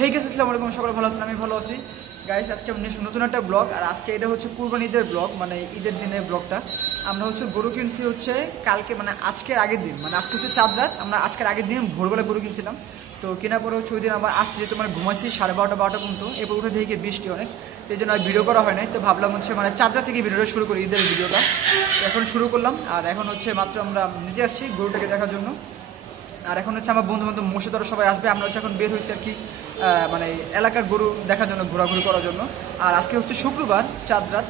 Hey guys, আসসালামু আলাইকুম। সকলে ভালো আছেন? আমি ভালো আছি গাইস। আজকে নতুন একটা ব্লগ, আর আজকে এটা হচ্ছে কুরবানি ঈদের ব্লগ, মানে ঈদের দিনের ব্লগটা। আমরা হচ্ছে গরু কিনছি হচ্ছে কালকে, মানে আজকের আগের দিন, মানে আজকে হচ্ছে চাঁদ রাত। আমরা আজকের আগের দিন ভোরবেলা গরু কিনছিলাম, তো কেনার পরে হচ্ছে ওই দিন আবার আসতে যেতে মানে ঘুমাইছি 12:30 পর্যন্ত। এরপর উঠে দেখি বৃষ্টি অনেক, তো এই জন্য আর ভিডিও করা হয় নাই। তো ভাবলাম হচ্ছে মানে চাঁদ রাত থেকে ভিডিওটা শুরু করি, ঈদের ভিডিওটা এখন শুরু করলাম। আর এখন হচ্ছে মাত্র আমরা নিজে আসছি গরুটাকে দেখার জন্য। আর এখন হচ্ছে আমার বন্ধু বান্ধব মোর্শেদারা সবাই আসবে। আমরা হচ্ছে এখন বের হয়েছি আর কি, মানে এলাকার গরু দেখার জন্য, ঘোরাঘুরি করার জন্য। আর আজকে হচ্ছে শুক্রবার, চাঁদ রাত।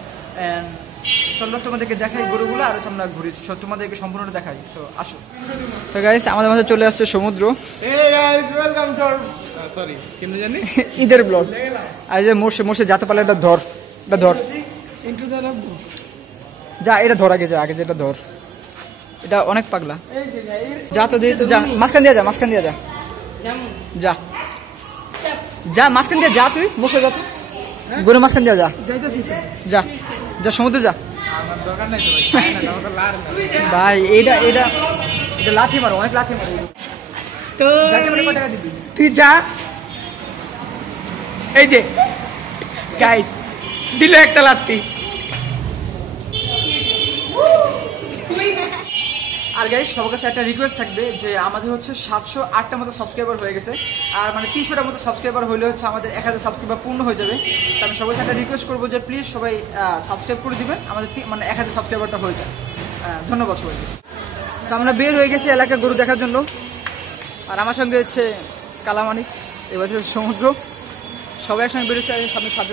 চলো তোমাদেরকে দেখাই গরুগুলো, আর হচ্ছে আমরা ঘুরি, তোমাদেরকে সম্পূর্ণটা দেখাই। সো আসো। তো গাইস, আমাদের মাঝে চলে আসছে সমুদ্র। ঈদের ব্লগ। আর যে মোর্শে যাতে পারলে এটা ধর, এটা ধর, যা এটা ধর, আগে যা, আগে যেটা ধর, এটা অনেক পাগলা। যা তো দিয়ে, তো যা, মাঝখান দিয়ে যা, মাঝখান দিয়ে যা, যা যা মাঝখান দিয়ে যা, তুই বসে যা, তুই গরু মাঝখান দিয়ে যা, যা যা সমুদ্রে যা। ভাই এটা এটা এটা লাথি মারো, অনেক লাথি মারো। তো তুই যা, এই যে গাইস দিল একটা লাত্তি। আর গাইস, সবার কাছে একটা রিকোয়েস্ট থাকবে যে আমাদের হচ্ছে 708টার মতো সাবস্ক্রাইবার হয়ে গেছে, আর মানে 300টার মতো সাবস্ক্রাইবার হলে হচ্ছে আমাদের 1000 সাবস্ক্রাইবার পূর্ণ হয়ে যাবে। তো আমি সবার কাছে একটা রিকোয়েস্ট করবো যে প্লিজ সবাই সাবস্ক্রাইব করে দিবেন, আমাদের মানে 1000 সাবস্ক্রাইবারটা হয়ে যায়। ধন্যবাদ সবাইকে। তো আমরা বের হয়ে গেছি এলাকার গরু দেখার জন্য, আর আমার সঙ্গে হচ্ছে কালামানিক, এবার হচ্ছে সমুদ্র, সবাই একসঙ্গে বেরোচ্ছে। সামনে সাথে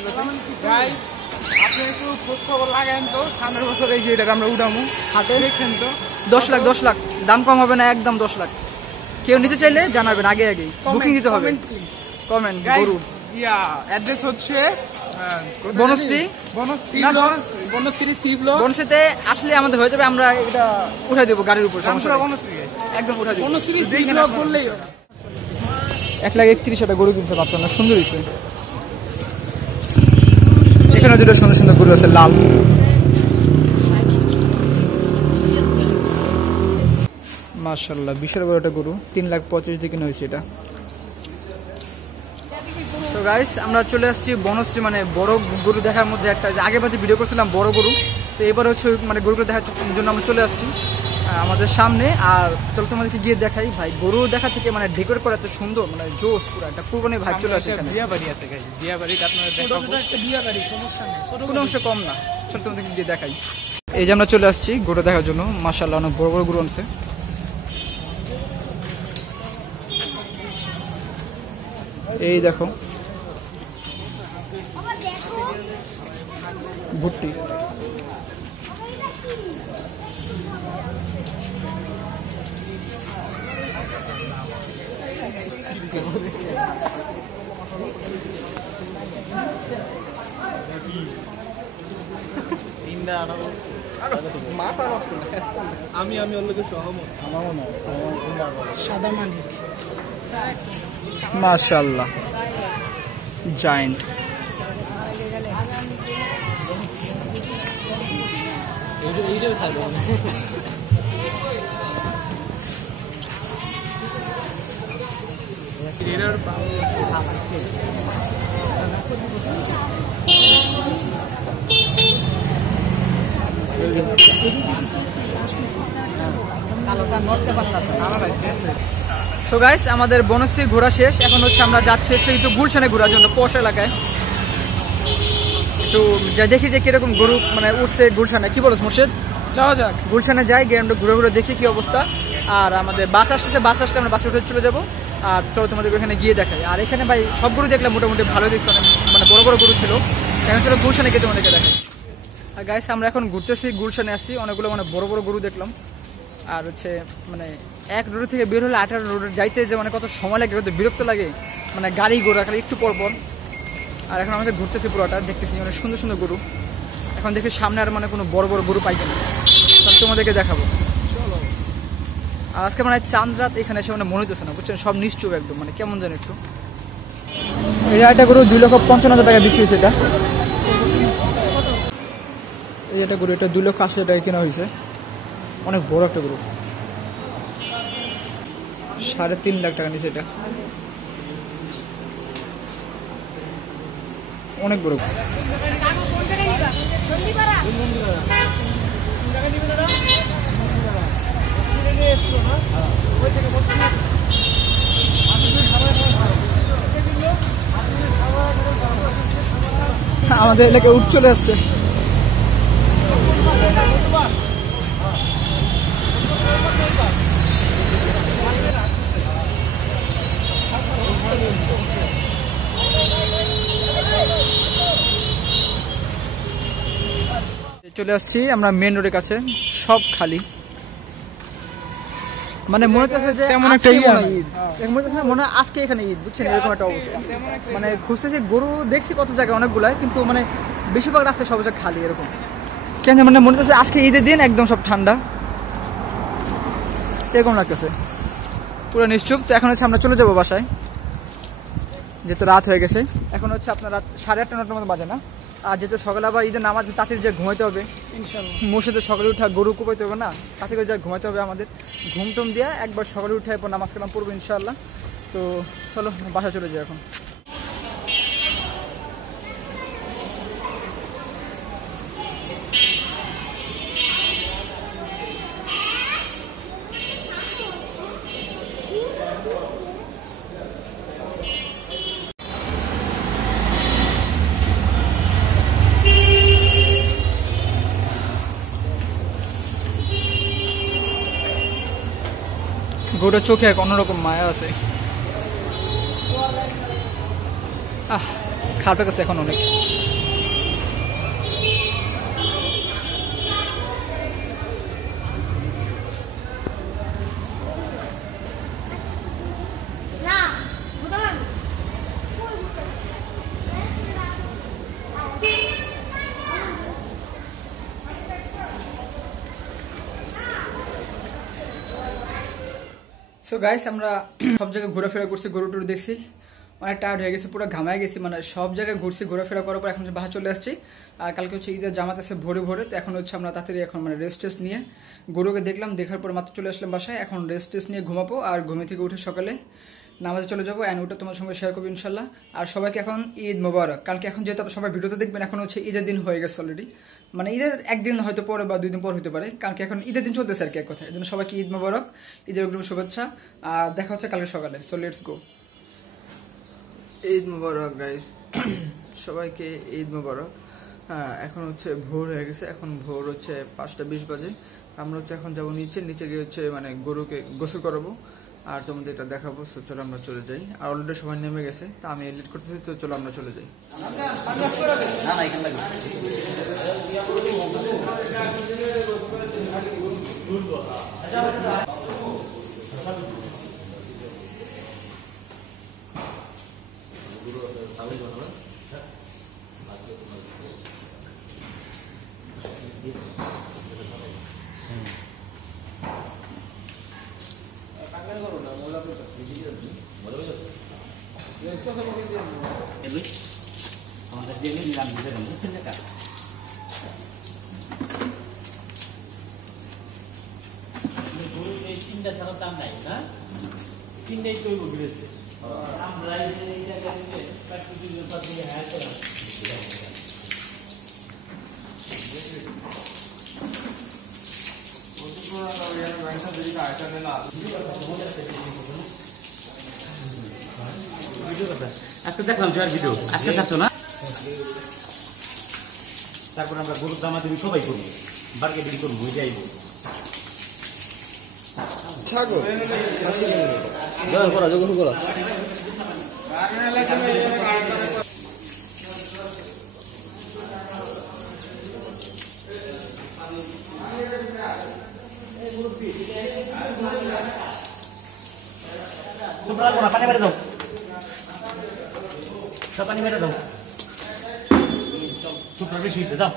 আপনি একটু খোঁজ খবর লাগান তো, সামনের বছর এই যে এটা আমরা উঠামো হাতে, দেখেন তো। 10 লাখ, 10 লাখ দাম কম হবে না, একদম 10 লাখ। কেউ নিতে চাইলে জানাবেন, আগে আগে বুকিং দিতে হবে। কমেন্ট গরু ইয়া অ্যাড্রেস হচ্ছে বনশ্রী, বনশ্রীতে আসলে আমাদের হয়ে যাবে। আমরা এটা উঠাই দেবো গাড়ির উপর, একদম উঠাই দেবো। 1,31,000 গরু কিনছে মাত্র, না সুন্দর হয়েছে। এখানে দুটো সুন্দর সুন্দর গরু আছে, লাল। মাশাআল্লাহ, বিশাল বড় একটা গরু, 3,25,000 দিয়ে কিনা হয়েছে এটা। তো গাইস, আমরা চলে আসছি বনশ্রী, মানে বড় গরু দেখার মধ্যে একটা, আগে বাজে ভিডিও করছিলাম বড় গরু, তো এবার হচ্ছে মানে গরুগুলো দেখার জন্য আমরা চলে আসছি আমাদের সামনে। আর চলো তোমাদেরকে গিয়ে দেখাই। ভাই গরু দেখা থেকে মানে ডেকোর করা এত সুন্দর, মানে জোস, পুরো একটা কুরবানি ভাই চলে আসে এখানে। কোনো অংশ কম না, চলো তোমাদেরকে গিয়ে দেখাই। এই যে আমরা চলে আসছি গরু দেখার জন্য, মাশাআল্লাহ অনেক বড় বড় গরু আছে। এই দেখো ভুট্টি, আমি ওর লোকের সহমত। সাদা মালিক, মাশাআল্লাহ জায়েন্ট। সো গাইস, আমাদের বনশ্রী ঘোরা শেষ। এখন হচ্ছে আমরা যাচ্ছি হচ্ছে একটু গুলশানে ঘোরার জন্য, পোষ এলাকায় একটু দেখি যে কিরকম গরু মানে উঠছে গুলশানে। কি বলো মোর্শেদ? যাওয়া যাক, গুলশানে যাই, গিয়ে আমরা ঘুরে ঘুরে দেখি কি অবস্থা। আর আমাদের বাস আসতেছে, বাস আসলে আমরা বাসে উঠে চলে যাবো। আর চলো তোমাদের ওখানে গিয়ে দেখাই। আর এখানে ভাই সব গরু দেখলাম মোটামুটি ভালো দেখছি, অনেক মানে বড় বড় গরু ছিল। এখন চলো গুলশানে গিয়ে তোমাদেরকে দেখাই। আর গাইস, আমরা এখন ঘুরতেছি, গুলশানে আসছি, অনেকগুলো মানে বড় বড় গরু দেখলাম। আর হচ্ছে মানে এক রোড থেকে বের হলে 18 রোড যাইতে যে মানে কত সময় লাগে, কত বিরক্ত লাগে, মানে গাড়ি ঘোড়া খালি একটু পর পর। আর এখন আমাদের ঘুরতেছি পুরোটা, দেখতেছি অনেক সুন্দর সুন্দর গরু। এখন দেখি সামনে আর মানে কোনো বড় বড় গরু পাই কিনা, তাহলে তোমাদেরকে দেখাবো। আর আজকে মানে চাঁদ রাত, এখানে এসে মানে মনে হইতেছে না, বুঝছেন, সব নিশ্চুপ একদম, মানে কেমন জানি একটু। এই একটা গরু 2,55,000 টাকা বিক্রি হয়েছে। এটা এই একটা গরু, এটা 2,80,000 টাকা কেনা হয়েছে, অনেক বড় একটা গরু। 3.5 লাখ টাকা নিচে এটা। অনেক বড়। আমাদের এলাকায় উঠ চলে আসছে। চলে আসছি আমরা মেন রোডের কাছে, সব খালি, মানে মনে হচ্ছে যে তেমন একটা আজকে ইয়ে মনে হয় না। ঈদ, মনে হচ্ছে মনে হয় আজকে এখানে ঈদ, বুঝছেন, এরকম একটা অবস্থা। মানে খুঁজতেছি গরু, দেখছি কত জায়গায় অনেকগুলাই, কিন্তু মানে বেশিরভাগ রাস্তায় সব জায়গায় খালি এরকম। কেন মানে মনে হচ্ছে আজকে ঈদের দিন, একদম সব ঠান্ডা এরকম লাগতেছে, পুরো নিশ্চুপ। তো এখন হচ্ছে আমরা চলে যাবো বাসায়, যেহেতু রাত হয়ে গেছে। এখন হচ্ছে আপনার রাত 8:30 9টার মতো বাজে না। আর যেহেতু সকালে আবার ঈদের নামাজ তাড়াতাড়ি যে ঘুমাইতে হবে ইনশাআল্লাহ। মসজিদে সকালে উঠা গরু কোপাইতে হবে না, তাতে করে যা ঘুমাইতে হবে আমাদের। ঘুম টুম দিয়ে একবার সকালে উঠে এরপর নামাজ কালাম পড়বো ইনশাআল্লাহ। তো চলো বাসা চলে যাই এখন। গরুটার চোখে এক অন্যরকম মায়া আছে। খারাপ কাছে এখন অনেক। সো গাইস, আমরা সব জায়গায় ঘোরাফেরা করছি, গরু টরু দেখছি, অনেক টায়ার্ড হয়ে গেছে, পুরো ঘামায় গেছি, মানে সব জায়গায় ঘুরছি, ঘোরাফেরা করার পর এখন বাসা চলে আসছি। আর কালকে হচ্ছে ঈদের জামাত আছে ভোরে ভোরে, তো এখন হচ্ছে আমরা তাড়াতাড়ি এখন মানে রেস্ট টেস্ট নিয়ে গরুকে দেখলাম, দেখার পর মাত্র চলে আসলাম বাসায়। এখন রেস্ট টেস্ট নিয়ে ঘুমাবো, আর ঘুমে থেকে উঠে সকালে নামাজে চলে যাবো, অ্যান্ড ওটা তোমার সঙ্গে শেয়ার করবো ইনশাল্লাহ। আর সবাইকে এখন ঈদ মোবারক। কালকে এখন যেহেতু সবাই ভিডিওতে দেখবেন, এখন হচ্ছে ঈদের দিন হয়ে গেছে অলরেডি, মানে ঈদের একদিন হয়তো পরে বা 2 দিন পর হতে পারে, কারণ এখন ঈদের দিন চলতেছে আর কি, এক কথা। এই জন্য সবাইকে ঈদ মোবারক, ঈদের অগ্রিম শুভেচ্ছা, আর দেখা হচ্ছে কালকে সকালে। So let's go. ঈদ মোবারক গাইস, সবাইকে ঈদ মোবারক। এখন হচ্ছে ভোর হয়ে গেছে, এখন ভোর হচ্ছে 5:20 বাজে। আমরা হচ্ছে এখন যাবো নিচে গিয়ে হচ্ছে মানে গরুকে গোসল করাবো, আর তোমাদের এটা দেখাবো। সো চলো আমরা চলে যাই, আর অলরেডি সবাই নেমে গেছে, তা আমি এডিট করতেছি, তো চলো আমরা চলে যাই। আমাদের দিয়ে নিলাম বুঝছেন না, গরু এই 3টা ছাড়া দাম নাই না, 3টাই তৈরি করেছে। আমরা এই জায়গায় দিলে প্র্যাকটিক্যাল ব্যাপার দিয়ে হায়ার করা আজকে দেখলাম জয়ের ভিডিও, আজকে ছাড়ছো না? তারপর আমরা গরুর দামা দেবী সবাই করবো, বার্গে বিক্রি করবো, যাইব পানি মেরে দাও, সব পানি মেরে দাও, সুপ্রা বেশি হয়েছে, দাও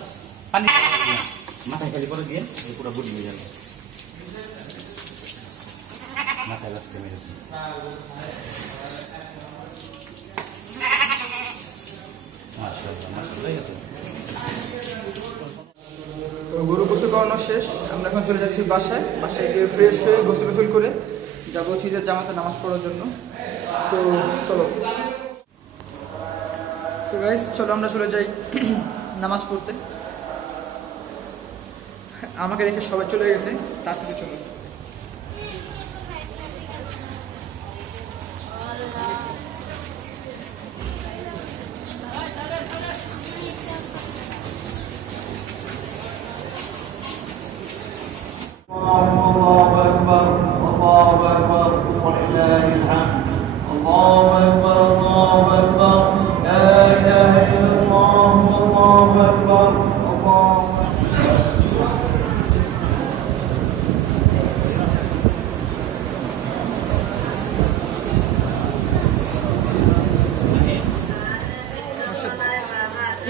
পানি মাথায় খালি করে দিয়ে পুরো বডি হয়ে যাবে, মাথায় লাগছে মেরে গরু গোসল করানো শেষ, আমরা এখন চলে যাচ্ছি বাসায়। বাসায় গিয়ে ফ্রেশ হয়ে গোসল গোসল করে যাবো ঈদের জামাতে নামাজ পড়ার জন্য। তো চলো। তো গাইস চলো আমরা চলে যাই নামাজ পড়তে। আমাকে রেখে সবাই চলে গেছে, তাড়াতাড়ি চলো।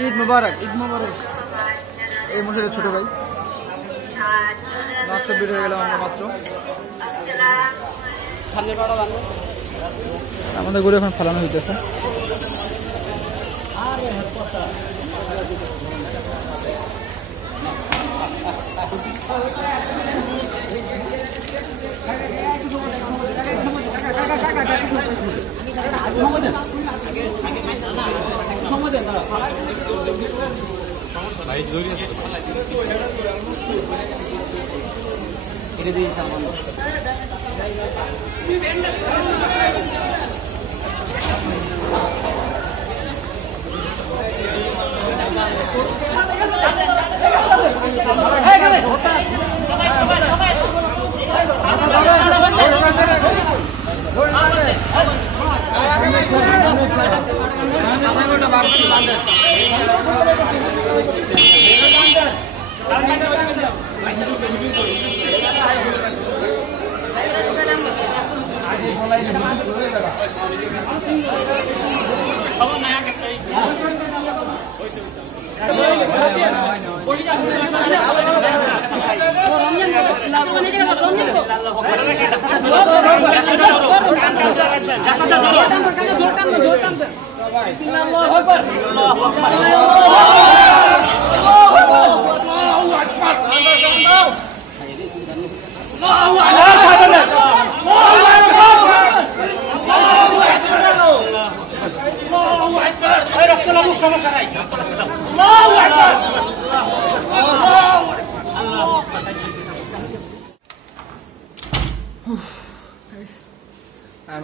ঈদ মুবারক, ঈদ মুবারক। এই মশাইয়ের ছোট ভাই মাত্র বের হয়ে গেলাম আমরা মাত্র। আমাদের গরু এখন ফালানো হইতেছে।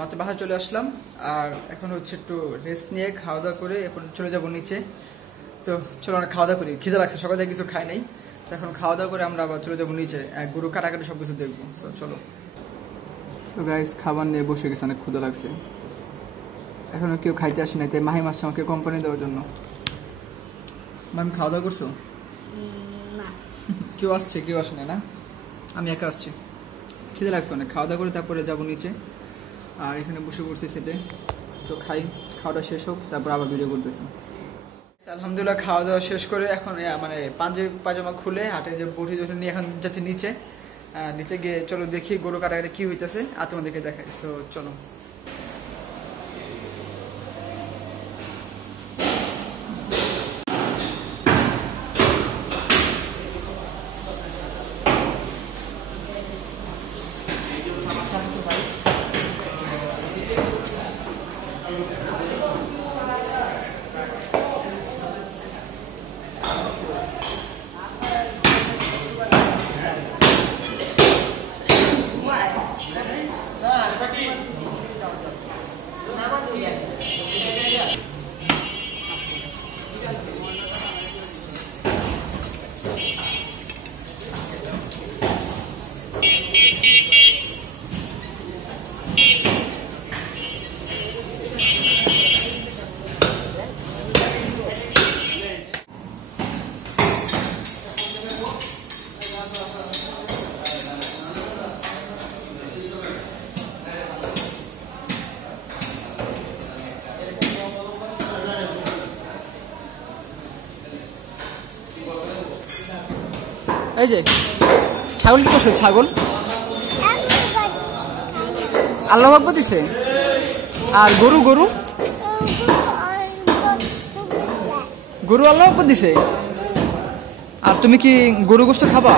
মাত্র বাসায় চলে আসলাম, আর এখন হচ্ছে একটু রেস্ট নিয়ে খাওয়া দাওয়া করে এখন চলে যাবো নিচে। তো চলো আমরা খাওয়া দাওয়া করি, খিদে লাগছে, সকাল থেকে কিছু খাই নাই। তো এখন খাওয়া দাওয়া করে আমরা আবার চলে যাবো নিচে, গরু কাটাকাটি সব কিছু দেখবো। তো চলো। তো গাইস খাবার নিয়ে বসে গেছে, অনেক ক্ষুধা লাগছে। এখনো কেউ খাইতে আসে নাই, তাই মাহিম আসছে আমাকে কোম্পানি দেওয়ার জন্য। মাহিম খাওয়া দাওয়া করছো? কেউ আসছে? কেউ আসে না? আমি একা আসছি। খিদে লাগছে অনেক, খাওয়া দাওয়া করে তারপরে যাবো নিচে। আর এখানে বসে পড়ছি খেতে। তো খাওয়াটা শেষ হোক, তারপর আবার ভিডিও করতেছি। আলহামদুলিল্লাহ খাওয়া দাওয়া শেষ করে এখন মানে পাঞ্জাবি পাজামা খুলে হাটে যে বটি দুটো নিয়ে এখন যাচ্ছি নিচে। নিচে গিয়ে চলো দেখি গরু কাটাকাটি কি হইতেছে, আর তোমাদেরকে দেখাই। সো চলো। এই যে ছাগল কি করছে? ছাগল আল্লাহু আকবার দিছে। আর গরু গরু গরু আল্লাহু আকবার দিছে। আর তুমি কি গরু গোশত খাবা?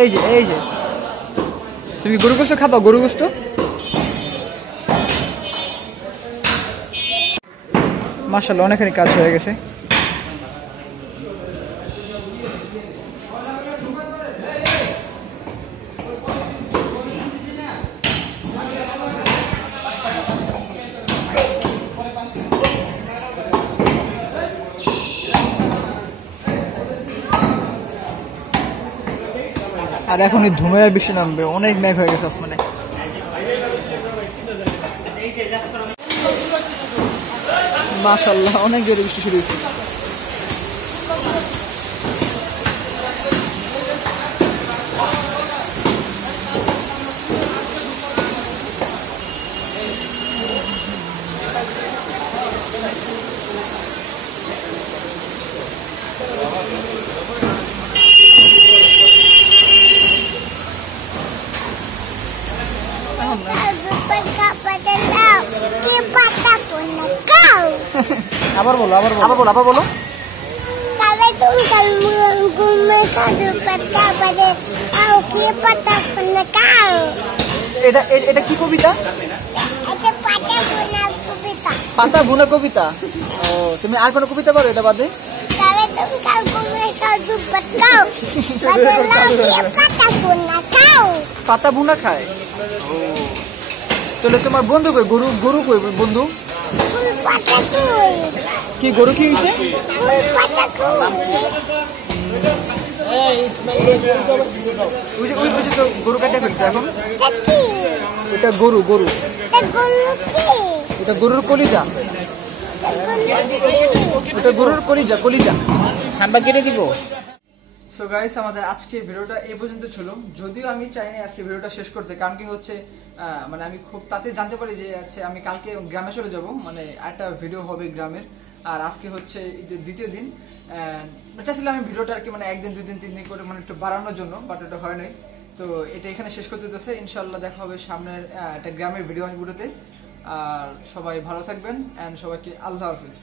এই যে তুমি কি গরু গোশত খাবা? গরু গোশত মাশাআল্লাহ অনেকখানি কাজ হয়ে গেছে। আর এখন এই ধুমের বৃষ্টি নামবে, অনেক মেঘ হয়ে গেছে আসমানে। মাশাআল্লাহ অনেক জোরে বৃষ্টি শুরু হয়েছে। আবার বলো, আবার বলো, আবার বলো, আবার বলো। এটা এটা কি কবিতা? পাতা বুনা কবিতা। ও তুমি আর কোনো কবিতা পারো এটা বাদে? পাতা বুনা খায়। ও তাহলে তোমার বন্ধু কই? গরু গরু কই বন্ধু? কি গরু কি হয়েছে? গরু কাটে ফেলছে এখন। এটা গরু গরু, এটা গরুর কলিজা, এটা গরুর কলিজা কলিজা। ঠান্ডা কেটে দিব। সো গাইস আমাদের আজকে ভিডিওটা এই পর্যন্ত ছিল। যদিও আমি চাই না আজকে ভিডিওটা শেষ করতে, কারণ কি হচ্ছে মানে আমি খুব তাতে জানতে পারি যে আছে আমি কালকে গ্রামে চলে যাব, মানে একটা ভিডিও হবে গ্রামের। আর আজকে হচ্ছে দ্বিতীয় দিন। চাইছিলাম আমি ভিডিওটা আর কি মানে একদিন 2 দিন 3 দিন করে মানে একটু বাড়ানোর জন্য, বাট ওটা হয় নাই। তো এটা এখানে শেষ করতে দিতেছে। ইনশাল্লাহ দেখা হবে সামনের একটা গ্রামের ভিডিওতে। আর সবাই ভালো থাকবেন এন্ড সবাইকে আল্লাহ হাফিজ।